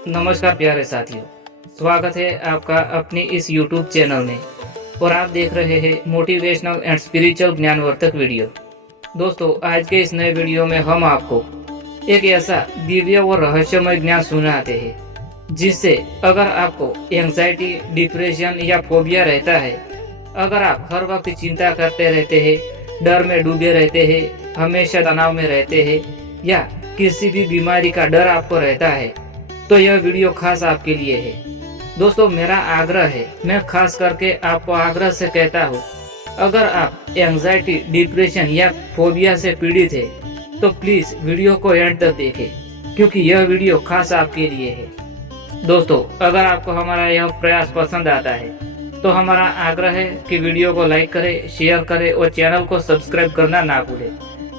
नमस्कार प्यारे साथियों, स्वागत है आपका अपने इस YouTube चैनल में। और आप देख रहे हैं मोटिवेशनल एंड स्पिरिचुअल ज्ञानवर्धक वीडियो। दोस्तों, आज के इस नए वीडियो में हम आपको एक ऐसा दिव्य और रहस्यमय ज्ञान सुनाते हैं जिससे अगर आपको एंजाइटी, डिप्रेशन या फोबिया रहता है, अगर आप हर वक्त चिंता करते रहते हैं, डर में डूबे रहते हैं, हमेशा तनाव में रहते हैं या किसी भी बीमारी का डर आपको रहता है, तो यह वीडियो खास आपके लिए है। दोस्तों, मेरा आग्रह है, मैं खास करके आपको आग्रह से कहता हूँ, अगर आप एंजाइटी, डिप्रेशन या फोबिया से पीड़ित है तो प्लीज वीडियो को एंड तक देखें, क्योंकि यह वीडियो खास आपके लिए है। दोस्तों, अगर आपको हमारा यह प्रयास पसंद आता है तो हमारा आग्रह है कि वीडियो को लाइक करें, शेयर करें और चैनल को सब्सक्राइब करना ना भूलें।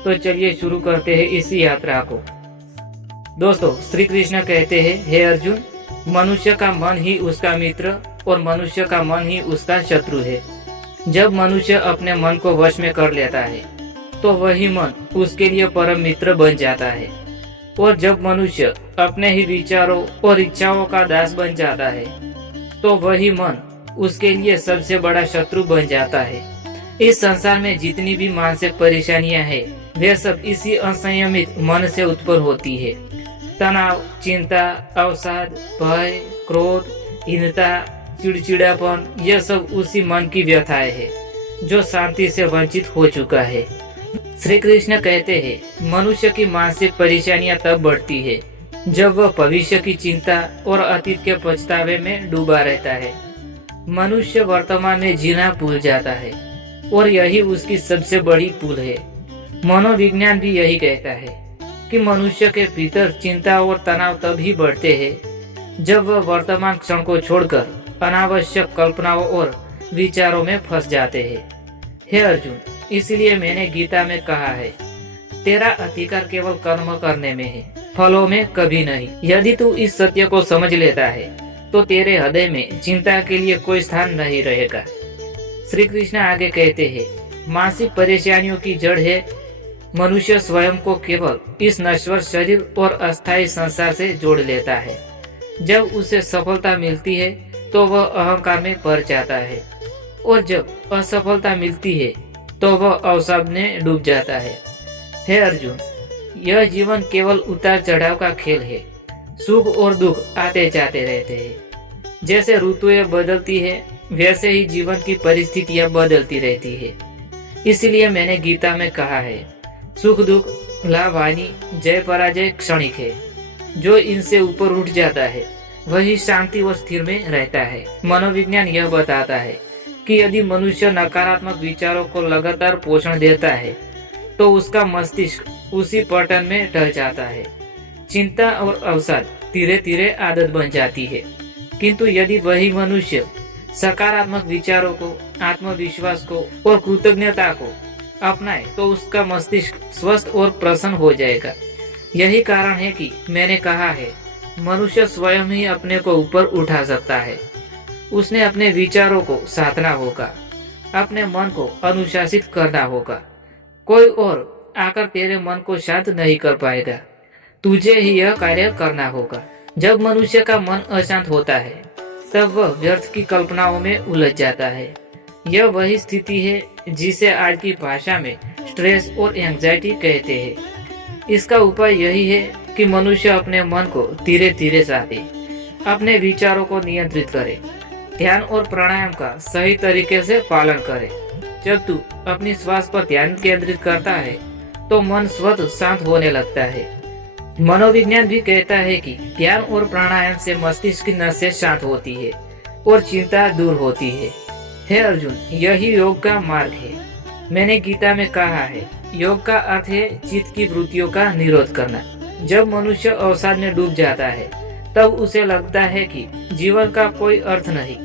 तो चलिए शुरू करते हैं इसी यात्रा को। दोस्तों, श्री कृष्ण कहते हैं, हे अर्जुन, मनुष्य का मन ही उसका मित्र और मनुष्य का मन ही उसका शत्रु है। जब मनुष्य अपने मन को वश में कर लेता है तो वही मन उसके लिए परम मित्र बन जाता है, और जब मनुष्य अपने ही विचारों और इच्छाओं का दास बन जाता है तो वही मन उसके लिए सबसे बड़ा शत्रु बन जाता है। इस संसार में जितनी भी मानसिक परेशानियां हैं, वे सब इसी असंयमित मन से उत्पन्न होती है। तनाव, चिंता, अवसाद, भय, क्रोध, हीनता, चिड़चिड़ापन, यह सब उसी मन की व्यथाएं है जो शांति से वंचित हो चुका है। श्री कृष्ण कहते हैं, मनुष्य की मानसिक परेशानियां तब बढ़ती है जब वह भविष्य की चिंता और अतीत के पछतावे में डूबा रहता है। मनुष्य वर्तमान में जीना भूल जाता है और यही उसकी सबसे बड़ी भूल है। मनोविज्ञान भी यही कहता है कि मनुष्य के भीतर चिंता और तनाव तभी बढ़ते हैं जब वह वर्तमान क्षण को छोड़कर अनावश्यक कल्पनाओं और विचारों में फंस जाते हैं। हे अर्जुन, इसलिए मैंने गीता में कहा है, तेरा अधिकार केवल कर्म करने में है, फलों में कभी नहीं। यदि तू इस सत्य को समझ लेता है तो तेरे हृदय में चिंता के लिए कोई स्थान नहीं रहेगा। श्री कृष्ण आगे कहते हैं, मानसिक परेशानियों की जड़ है मनुष्य स्वयं को केवल इस नश्वर शरीर और अस्थायी संसार से जोड़ लेता है। जब उसे सफलता मिलती है तो वह अहंकार में पड़ जाता है, और जब असफलता मिलती है तो वह अवसाद में डूब जाता है। हे अर्जुन, यह जीवन केवल उतार चढ़ाव का खेल है। सुख और दुख आते जाते रहते हैं। जैसे ऋतुएं बदलती है वैसे ही जीवन की परिस्थितियां बदलती रहती है। इसलिए मैंने गीता में कहा है, सुख दुख, लाभ हानि, जय पराजय क्षणिक है। जो इनसे ऊपर उठ जाता है वही शांति और स्थिर में रहता है। मनोविज्ञान यह बताता है कि यदि मनुष्य नकारात्मक विचारों को लगातार पोषण देता है तो उसका मस्तिष्क उसी पैटर्न में ढल जाता है। चिंता और अवसाद धीरे धीरे आदत बन जाती है। किंतु यदि वही मनुष्य सकारात्मक विचारों को, आत्मविश्वास को और कृतज्ञता को अपनाए तो उसका मस्तिष्क स्वस्थ और प्रसन्न हो जाएगा। यही कारण है कि मैंने कहा है, मनुष्य स्वयं ही अपने को ऊपर उठा सकता है। उसने अपने विचारों को साधना होगा, अपने मन को अनुशासित करना होगा। कोई और आकर तेरे मन को शांत नहीं कर पाएगा, तुझे ही यह कार्य करना होगा। जब मनुष्य का मन अशांत होता है तब वह व्यर्थ की कल्पनाओं में उलझ जाता है। यह वही स्थिति है जिसे आज की भाषा में स्ट्रेस और एंजाइटी कहते हैं। इसका उपाय यही है कि मनुष्य अपने मन को धीरे धीरे साधे, अपने विचारों को नियंत्रित करे, ध्यान और प्राणायाम का सही तरीके से पालन करे। जब तू अपनी श्वास पर ध्यान केंद्रित करता है तो मन स्वतः शांत होने लगता है। मनोविज्ञान भी कहता है कि ध्यान और प्राणायाम से मस्तिष्क की नसें शांत होती है और चिंता दूर होती है। हे अर्जुन, यही योग का मार्ग है। मैंने गीता में कहा है, योग का अर्थ है चित्त की वृत्तियों का निरोध करना। जब मनुष्य अवसाद में डूब जाता है तब उसे लगता है कि जीवन का कोई अर्थ नहीं,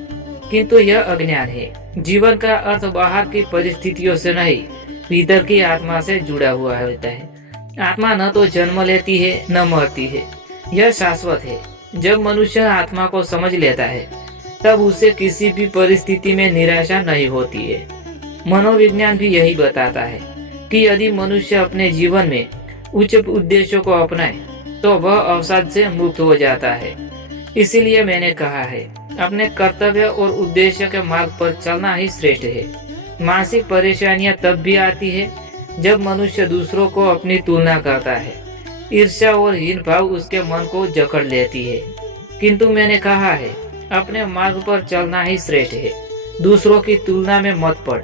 किंतु यह अज्ञान है। जीवन का अर्थ बाहर की परिस्थितियों से नहीं, भीतर की आत्मा से जुड़ा हुआ होता है। आत्मा न तो जन्म लेती है न मरती है, यह शाश्वत है। जब मनुष्य आत्मा को समझ लेता है तब उसे किसी भी परिस्थिति में निराशा नहीं होती है। मनोविज्ञान भी यही बताता है कि यदि मनुष्य अपने जीवन में उच्च उद्देश्यों को अपनाए तो वह अवसाद से मुक्त हो जाता है। इसीलिए मैंने कहा है, अपने कर्तव्य और उद्देश्य के मार्ग पर चलना ही श्रेष्ठ है। मानसिक परेशानियां तब भी आती है जब मनुष्य दूसरों को अपनी तुलना करता है। ईर्ष्या और हीन भाव उसके मन को जकड़ लेती है। किंतु मैंने कहा है, अपने मार्ग पर चलना ही श्रेष्ठ है। दूसरों की तुलना में मत पड़।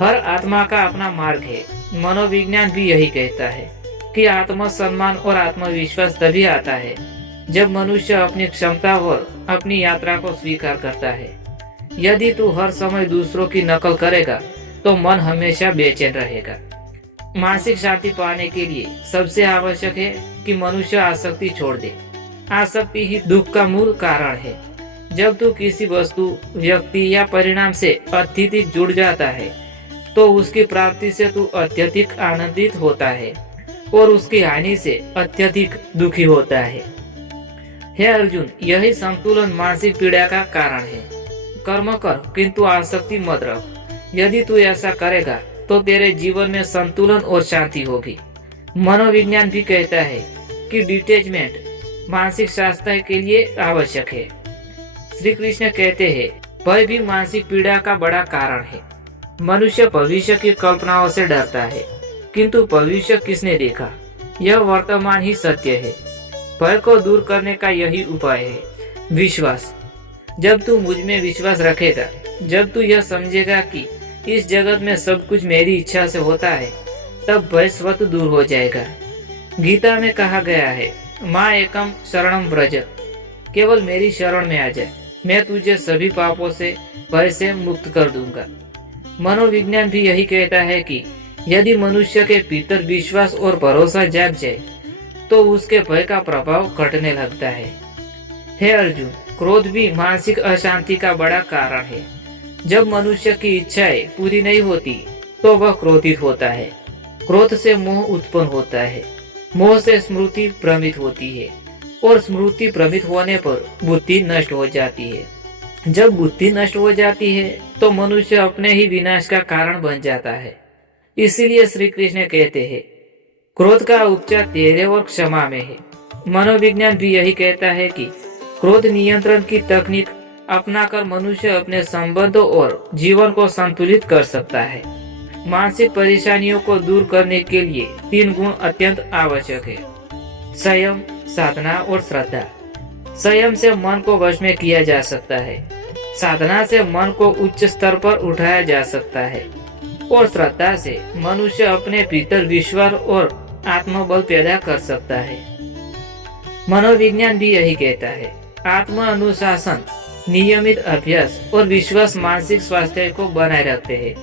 हर आत्मा का अपना मार्ग है। मनोविज्ञान भी यही कहता है कि आत्मसम्मान और आत्मविश्वास तभी आता है जब मनुष्य अपनी क्षमता और अपनी यात्रा को स्वीकार करता है। यदि तू हर समय दूसरों की नकल करेगा तो मन हमेशा बेचैन रहेगा। मानसिक शांति पाने के लिए सबसे आवश्यक है कि मनुष्य आसक्ति छोड़ दे। आसक्ति ही दुख का मूल कारण है। जब तू किसी वस्तु, व्यक्ति या परिणाम से अत्यधिक जुड़ जाता है तो उसकी प्राप्ति से तू अत्यधिक आनंदित होता है और उसकी हानि से अत्यधिक दुखी होता है। हे अर्जुन, यही संतुलन मानसिक पीड़ा का कारण है। कर्म कर किंतु आसक्ति मत रख। यदि तू ऐसा करेगा तो तेरे जीवन में संतुलन और शांति होगी। मनोविज्ञान भी कहता है कि डिटैचमेंट मानसिक स्वास्थ्य के लिए आवश्यक है। श्री कृष्ण कहते हैं, भय भी मानसिक पीड़ा का बड़ा कारण है। मनुष्य भविष्य की कल्पनाओं से डरता है, किंतु भविष्य किसने देखा? यह वर्तमान ही सत्य है। भय को दूर करने का यही उपाय है, विश्वास। जब तू मुझ में विश्वास रखेगा, जब तू यह समझेगा कि इस जगत में सब कुछ मेरी इच्छा से होता है, तब भय स्वतः दूर हो जाएगा। गीता में कहा गया है, माँ एकम शरणम व्रज, केवल मेरी शरण में आ जाए, मैं तुझे सभी पापों से, भय से मुक्त कर दूंगा। मनोविज्ञान भी यही कहता है कि यदि मनुष्य के भीतर विश्वास और भरोसा जाग जाए तो उसके भय का प्रभाव घटने लगता है। हे अर्जुन, क्रोध भी मानसिक अशांति का बड़ा कारण है। जब मनुष्य की इच्छाएं पूरी नहीं होती तो वह क्रोधित होता है। क्रोध से मोह उत्पन्न होता है। मोह से स्मृति भ्रमित होती है और स्मृति भ्रमित होने पर बुद्धि नष्ट हो जाती है। जब बुद्धि नष्ट हो जाती है तो मनुष्य अपने ही विनाश का कारण बन जाता है। इसीलिए श्री कृष्ण कहते हैं, क्रोध का उपचार धैर्य और क्षमा में है। मनोविज्ञान भी यही कहता है कि क्रोध नियंत्रण की तकनीक अपनाकर मनुष्य अपने संबंधों और जीवन को संतुलित कर सकता है। मानसिक परेशानियों को दूर करने के लिए 3 गुण अत्यंत आवश्यक है, संयम, साधना और श्रद्धा। संयम से मन को वश में किया जा सकता है। साधना से मन को उच्च स्तर पर उठाया जा सकता है और श्रद्धा से मनुष्य अपने भीतर विश्वास और आत्मबल पैदा कर सकता है। मनोविज्ञान भी यही कहता है, आत्म अनुशासन, नियमित अभ्यास और विश्वास मानसिक स्वास्थ्य को बनाए रखते हैं।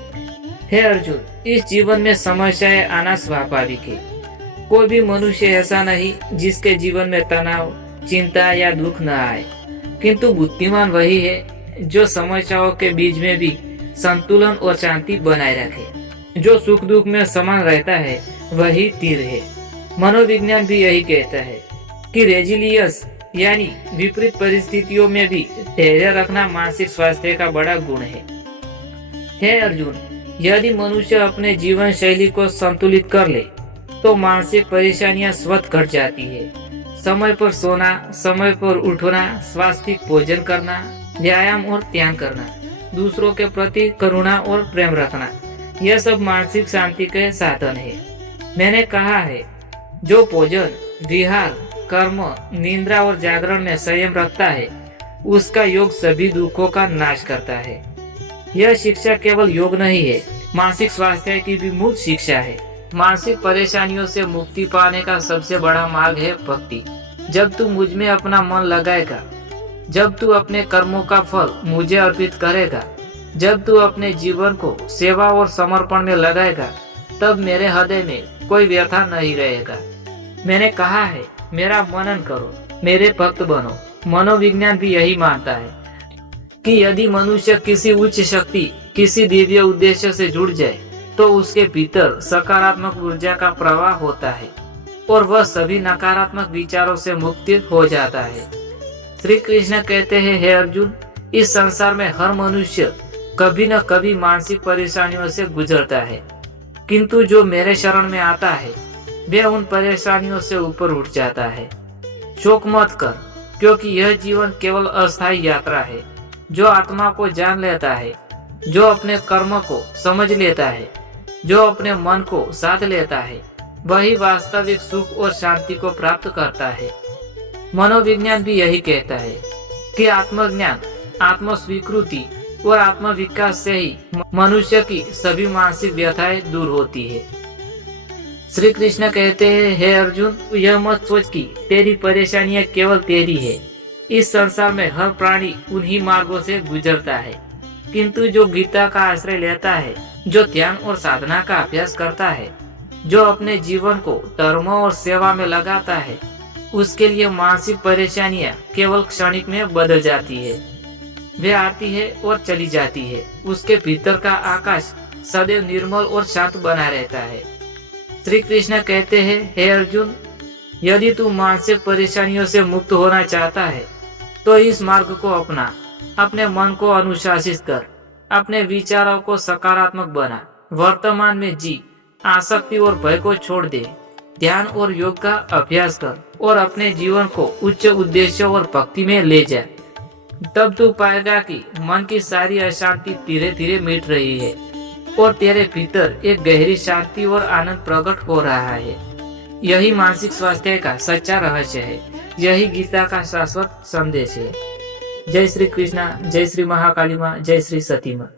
हे अर्जुन, इस जीवन में समस्याएं आना स्वाभाविक है। कोई भी मनुष्य ऐसा नहीं जिसके जीवन में तनाव, चिंता या दुख न आए, किंतु बुद्धिमान वही है जो समस्याओं के बीच में भी संतुलन और शांति बनाए रखे। जो सुख दुख में समान रहता है वही तीर है। मनोविज्ञान भी यही कहता है कि रेजिलियंस यानी विपरीत परिस्थितियों में भी धैर्य रखना मानसिक स्वास्थ्य का बड़ा गुण है। हे अर्जुन, यदि मनुष्य अपने जीवन शैली को संतुलित कर ले तो मानसिक परेशानियां स्वतः घट जाती है। समय पर सोना, समय पर उठना, स्वास्थ्य भोजन करना, व्यायाम और ध्यान करना, दूसरों के प्रति करुणा और प्रेम रखना, यह सब मानसिक शांति के साधन है। मैंने कहा है, जो भोजन, विहार, कर्म, निद्रा और जागरण में संयम रखता है उसका योग सभी दुखों का नाश करता है। यह शिक्षा केवल योग नहीं है, मानसिक स्वास्थ्य की भी मूल शिक्षा है। मानसिक परेशानियों से मुक्ति पाने का सबसे बड़ा मार्ग है भक्ति। जब तू मुझ में अपना मन लगाएगा, जब तू अपने कर्मों का फल मुझे अर्पित करेगा, जब तू अपने जीवन को सेवा और समर्पण में लगाएगा, तब मेरे हृदय में कोई व्यथा नहीं रहेगा। मैंने कहा है, मेरा मनन करो, मेरे भक्त बनो। मनोविज्ञान भी यही मानता है कि यदि मनुष्य किसी उच्च शक्ति, किसी दिव्य उद्देश्य से जुड़ जाए तो उसके भीतर सकारात्मक ऊर्जा का प्रवाह होता है और वह सभी नकारात्मक विचारों से मुक्त हो जाता है। श्री कृष्ण कहते हैं, हे अर्जुन, इस संसार में हर मनुष्य कभी न कभी मानसिक परेशानियों से गुजरता है, किंतु जो मेरे शरण में आता है वह उन परेशानियों से ऊपर उठ जाता है। शोक मत कर, क्योंकि यह जीवन केवल अस्थायी यात्रा है। जो आत्मा को जान लेता है, जो अपने कर्म को समझ लेता है, जो अपने मन को साध लेता है, वही वास्तविक सुख और शांति को प्राप्त करता है। मनोविज्ञान भी यही कहता है कि आत्मज्ञान, आत्म स्वीकृति और आत्म विकास से ही मनुष्य की सभी मानसिक व्यथाएं दूर होती है। श्री कृष्ण कहते हैं, हे अर्जुन, यह मत सोच कि तेरी परेशानियां केवल तेरी है। इस संसार में हर प्राणी उन्हीं मार्गों से गुजरता है, किंतु जो गीता का आश्रय लेता है, जो ध्यान और साधना का अभ्यास करता है, जो अपने जीवन को धर्म और सेवा में लगाता है, उसके लिए मानसिक परेशानियां केवल क्षणिक में बदल जाती है। वे आती है और चली जाती है। उसके भीतर का आकाश सदैव निर्मल और शांत बना रहता है। श्री कृष्ण कहते हैं, हे अर्जुन, यदि तू मानसिक परेशानियों से मुक्त होना चाहता है तो इस मार्ग को अपना। अपने मन को अनुशासित कर, अपने विचारों को सकारात्मक बना, वर्तमान में जी, आसक्ति और भय को छोड़ दे, ध्यान और योग का अभ्यास कर और अपने जीवन को उच्च उद्देश्यों और भक्ति में ले जा। तब तू पाएगा कि मन की सारी अशांति धीरे धीरे मिट रही है और तेरे भीतर एक गहरी शांति और आनंद प्रकट हो रहा है। यही मानसिक स्वास्थ्य का सच्चा रहस्य है। यही गीता का शाश्वत संदेश है। जय श्री कृष्णा, जय श्री महाकाली माँ, जय श्री सती माँ।